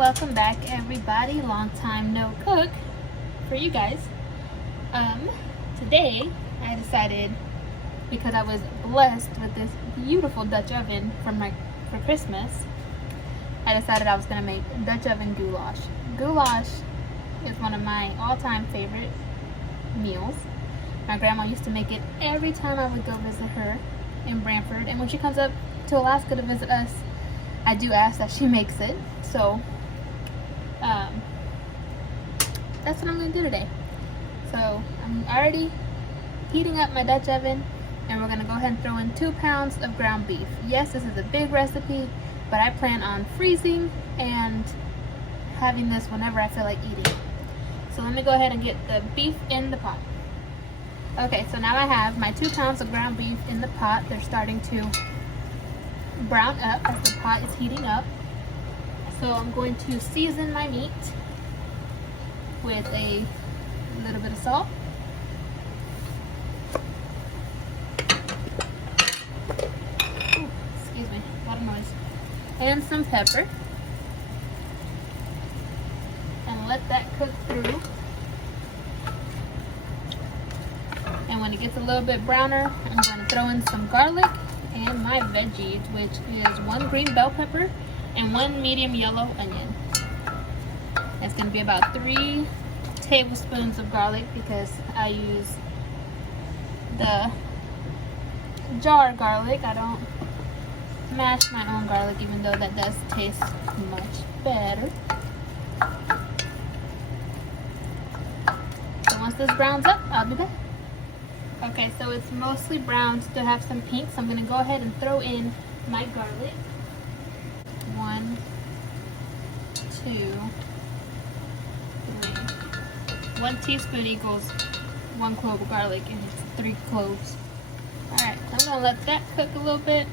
Welcome back, everybody. Long time no cook for you guys. Today I decided, because I was blessed with this beautiful Dutch oven for Christmas, I decided I was gonna make Dutch oven goulash. Goulash is one of my all-time favorite meals. My grandma used to make it every time I would go visit her in Brantford, and when she comes up to Alaska to visit us, I do ask that she makes it. So that's what I'm going to do today. So I'm already heating up my Dutch oven, and we're going to go ahead and throw in 2 pounds of ground beef. Yes, this is a big recipe, but I plan on freezing and having this whenever I feel like eating. So let me go ahead and get the beef in the pot. Okay, so now I have my 2 pounds of ground beef in the pot. They're starting to brown up as the pot is heating up. So I'm going to season my meat with a little bit of salt, excuse me, a lot of noise, and some pepper, and let that cook through. And when it gets a little bit browner, I'm going to throw in some garlic and my veggies, which is 1 green bell pepper and 1 medium yellow onion. It's going to be about 3 tablespoons of garlic because I use the jar garlic. I don't mash my own garlic, even though that does taste much better. So once this browns up, I'll be back. Okay, so it's mostly brown, still have some pink, so I'm going to go ahead and throw in my garlic. 1, 2, 3. 1 teaspoon equals 1 clove of garlic, and it's 3 cloves. Alright, I'm going to let that cook a little bit.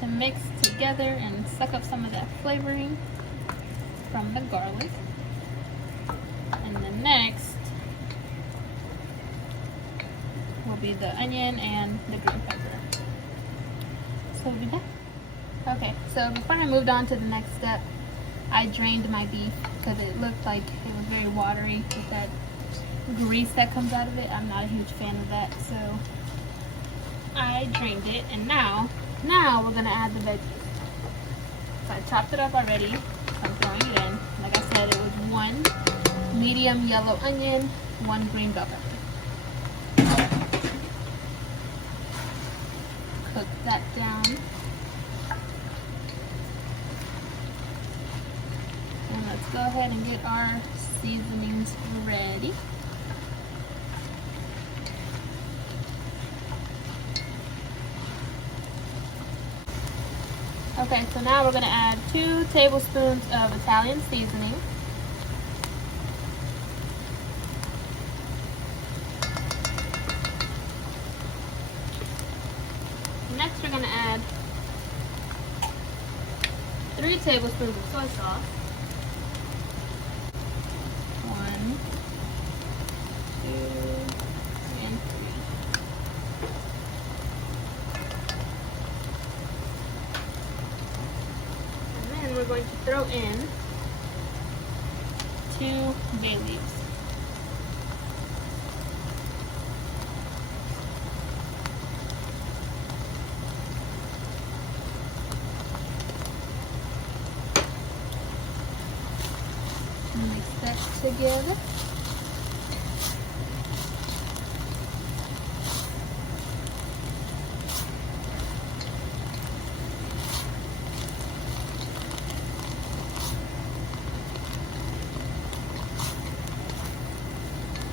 To mix together and suck up some of that flavoring from the garlic. And then next will be the onion and the green pepper. So we'll be done. Okay, so before I moved on to the next step, I drained my beef because it looked like it was very watery with that grease that comes out of it. I'm not a huge fan of that, so I drained it. And now we're gonna add the veggies. So I chopped it up already, so I'm throwing it in. Like I said, it was 1 medium yellow onion, 1 green bell pepper. Cook that down. And let's go ahead and get our seasonings ready. Okay, so now we're going to add 2 tablespoons of Italian seasoning. Next, we're going to add 3 tablespoons of soy sauce. 1, 2, and 3. And then we're going to throw in 2 bay leaves. Mix that together.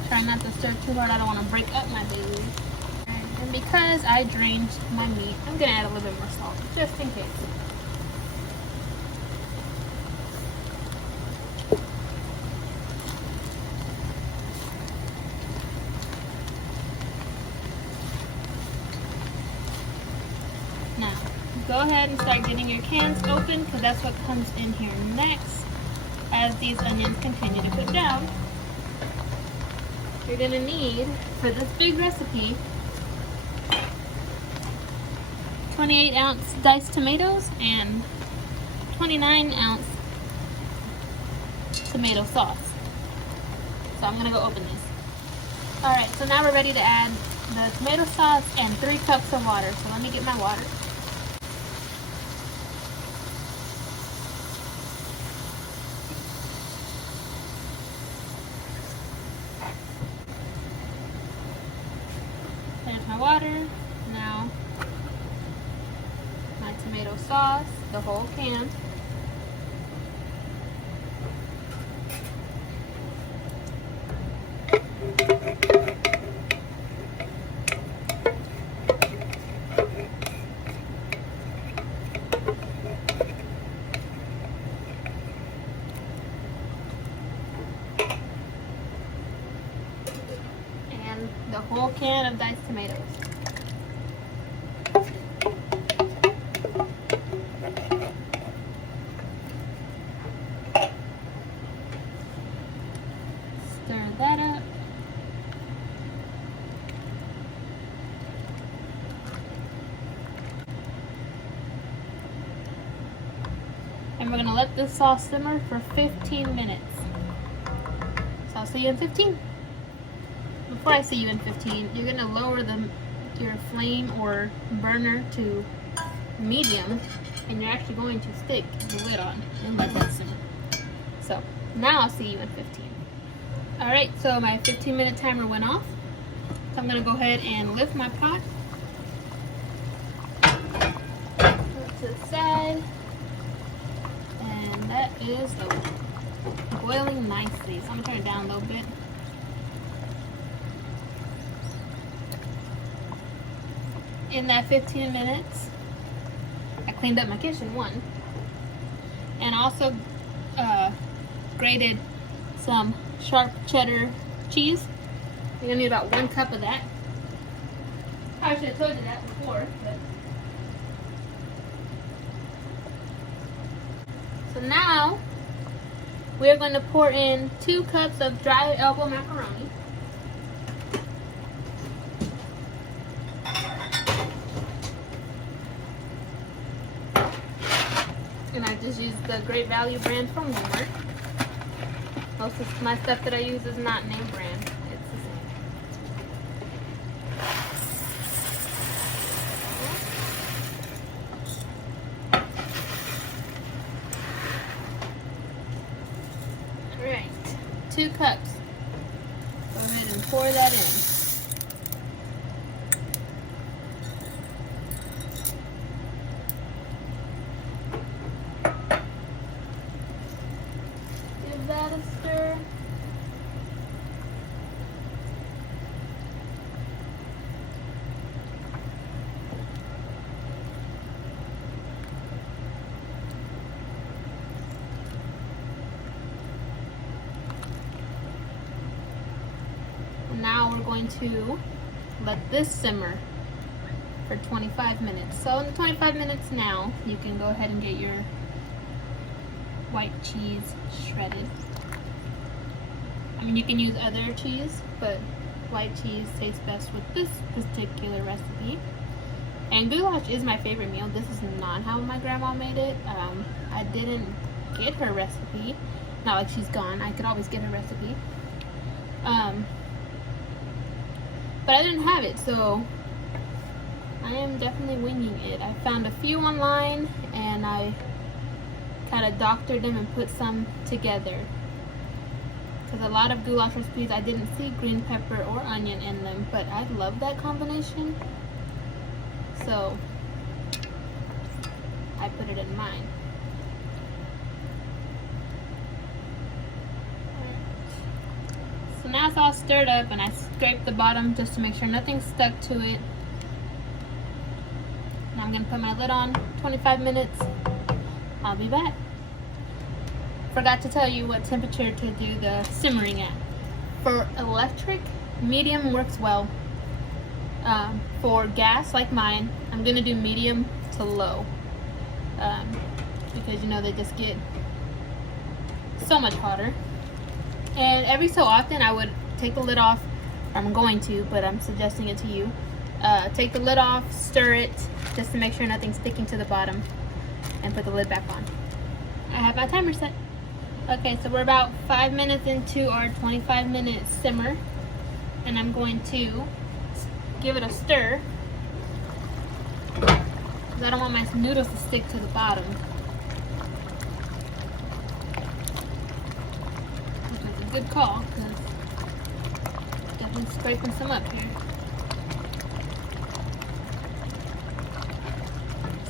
Try not to stir too hard. I don't want to break up my bay leaf. And because I drained my meat, I'm going to add a little bit more salt, just in case. Now, go ahead and start getting your cans open, because that's what comes in here next as these onions continue to cook down. You're gonna need, for this big recipe, 28-ounce diced tomatoes and 29-ounce tomato sauce. So I'm gonna go open this. Alright, so now we're ready to add the tomato sauce and 3 cups of water. So let me get my water. There's my water. Now my tomato sauce, the whole can. And the whole can of diced tomatoes. Stir that up. And we're going to let this sauce simmer for 15 minutes. So I'll see you in 15. Before I see you in 15, you're going to lower your flame or burner to medium, and you're actually going to stick the lid on and let that simmer. So now I'll see you in 15. Alright, so my 15-minute timer went off. So I'm going to go ahead and lift my pot. Put it to the side. And that is boiling nicely. So I'm going to turn it down a little bit. In that 15 minutes, I cleaned up my kitchen, one. And also grated some sharp cheddar cheese. You're gonna need about 1 cup of that. I should have told you that before, but. So now we're going to pour in 2 cups of dry elbow macaroni. And I just used the Great Value brand from Walmart. Most of my stuff that I use is not name brand. It's the same. Alright, 2 cups. Go ahead and pour that in. Give that a stir. Now we're going to let this simmer for 25 minutes. So in the 25 minutes now, you can go ahead and get your white cheese shredded. I mean, you can use other cheese, but white cheese tastes best with this particular recipe. And goulash is my favorite meal. This is not how my grandma made it. I didn't get her recipe. Not like she's gone. I could always get her recipe. But I didn't have it, so I am definitely winging it. I found a few online, and I kind of doctored them and put some together. Because a lot of goulash recipes, I didn't see green pepper or onion in them, but I love that combination. So I put it in mine. So now it's all stirred up, and I scraped the bottom just to make sure nothing's stuck to it. Now I'm going to put my lid on, 25 minutes. I'll be back. Forgot to tell you what temperature to do the simmering at. For electric, medium works well. For gas like mine, I'm going to do medium to low. Because you know they just get so much hotter. And every so often I would take the lid off. I'm going to, but I'm suggesting it to you. Take the lid off, stir it, just to make sure nothing's sticking to the bottom, and put the lid back on. I have my timer set. Okay, so we're about 5 minutes into our 25-minute simmer, and I'm going to give it a stir, because I don't want my noodles to stick to the bottom. Which is a good call, because definitely scraping some up here.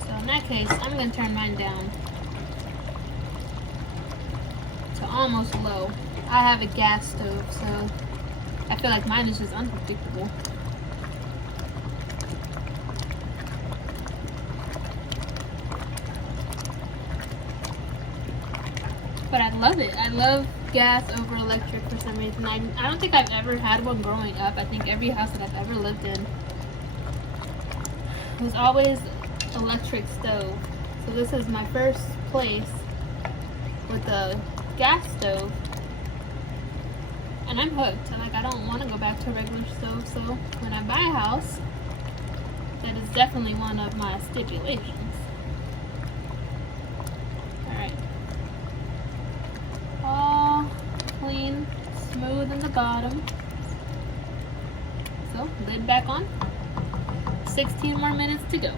So in that case, I'm going to turn mine down to almost low. I have a gas stove, so I feel like mine is just unpredictable. But I love it. I love gas over electric for some reason. I don't think I've ever had one growing up. I think every house that I've ever lived in was always electric stove. So this is my first place with a gas stove. And I'm hooked. I don't want to go back to a regular stove. So when I buy a house, that is definitely one of my stipulations. All clean, smooth in the bottom. So, lid back on. 16 more minutes to go.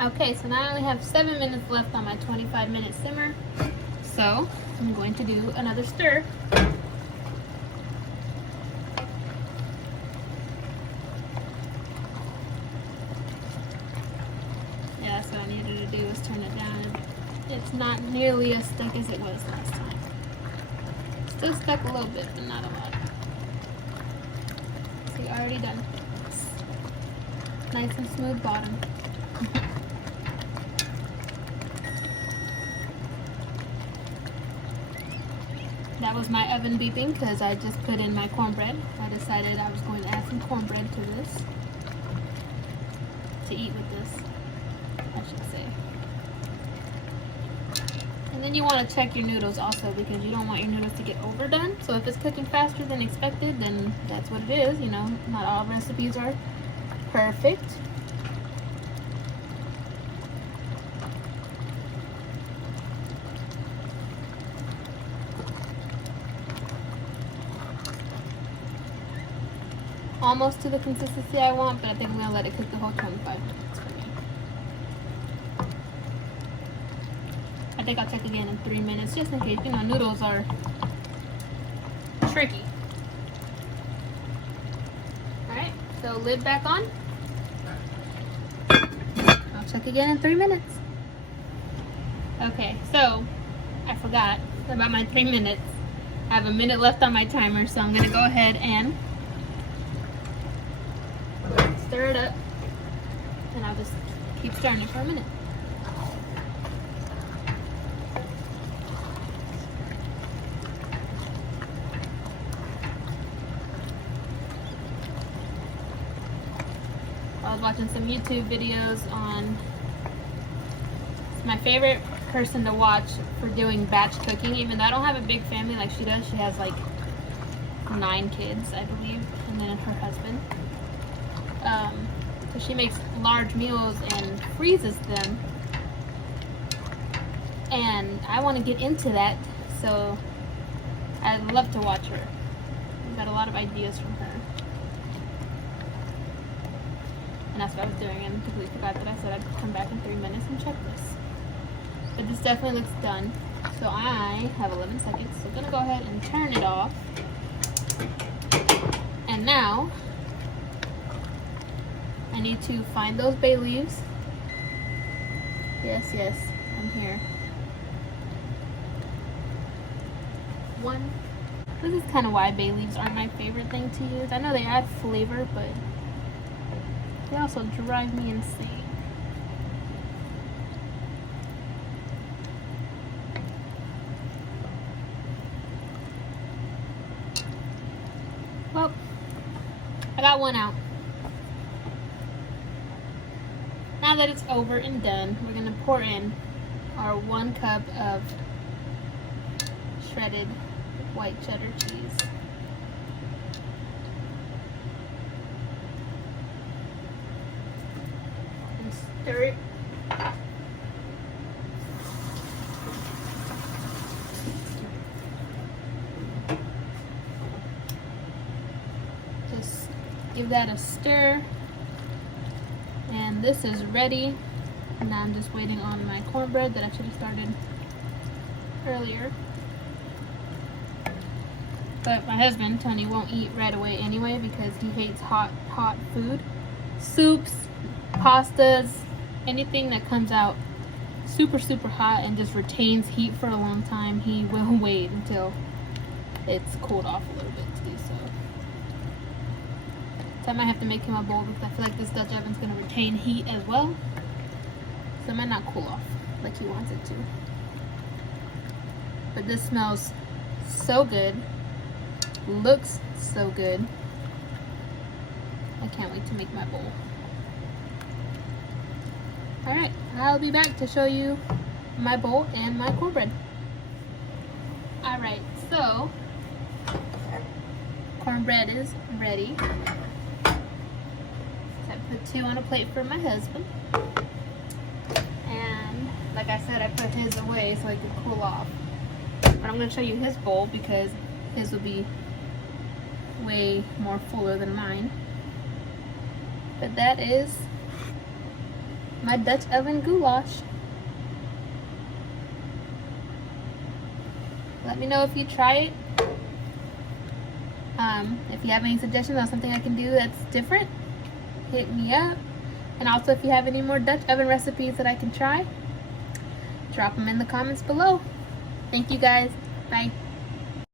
Okay, so now I only have 7 minutes left on my 25-minute simmer. So, I'm going to do another stir. That's what I needed to do, is turn it down. It's not nearly as stuck as it was last time. Still stuck a little bit, but not a lot. See, already done. Nice and smooth bottom. That was my oven beeping because I just put in my cornbread. I decided I was going to add some cornbread to this, to eat with this, I should say. And then you want to check your noodles also, because you don't want your noodles to get overdone. So if it's cooking faster than expected, then that's what it is. You know, not all recipes are perfect. Almost to the consistency I want, but I think I'm going to let it cook the whole 25 minutes for me. I think I'll check again in 3 minutes, just in case. You know, noodles are tricky. Alright, so lid back on. I'll check again in 3 minutes. Okay, so I forgot about my 3 minutes. I have a minute left on my timer, so I'm going to go ahead and stir it up, and I'll just keep stirring it for a minute. I was watching some YouTube videos on my favorite person to watch for doing batch cooking, even though I don't have a big family like she does. She has like 9 kids, I believe, and then her husband. So she makes large meals and freezes them, and I want to get into that, so I'd love to watch her. I've got a lot of ideas from her, and that's what I was doing, and completely forgot that I said I'd come back in 3 minutes and check this. But this definitely looks done, so I have 11 seconds, so I'm going to go ahead and turn it off. And now I need to find those bay leaves. Yes, yes, I'm here. 1. This is kind of why bay leaves aren't my favorite thing to use. I know they add flavor, but they also drive me insane. Well, I got 1 out. Now that it's over and done, we're going to pour in our 1 cup of shredded white cheddar cheese. And stir it. Just give that a stir. And this is ready. Now I'm just waiting on my cornbread that I should have started earlier. But my husband, Tony, won't eat right away anyway because he hates hot food. Soups, pastas, anything that comes out super hot and just retains heat for a long time, he will wait until it's cooled off a little bit to do so. So I might have to make him a bowl because I feel like this Dutch oven's going to retain heat as well. So it might not cool off like he wants it to. But this smells so good. Looks so good. I can't wait to make my bowl. Alright, I'll be back to show you my bowl and my cornbread. Alright, so cornbread is ready. So I put 2 on a plate for my husband. And like I said, I put his away so it could cool off. But I'm going to show you his bowl because his will be way more fuller than mine. But that is my Dutch oven goulash. Let me know if you try it. If you have any suggestions on something I can do that's different, hit me up. And also if you have any more Dutch oven recipes that I can try, drop them in the comments below. Thank you guys. Bye.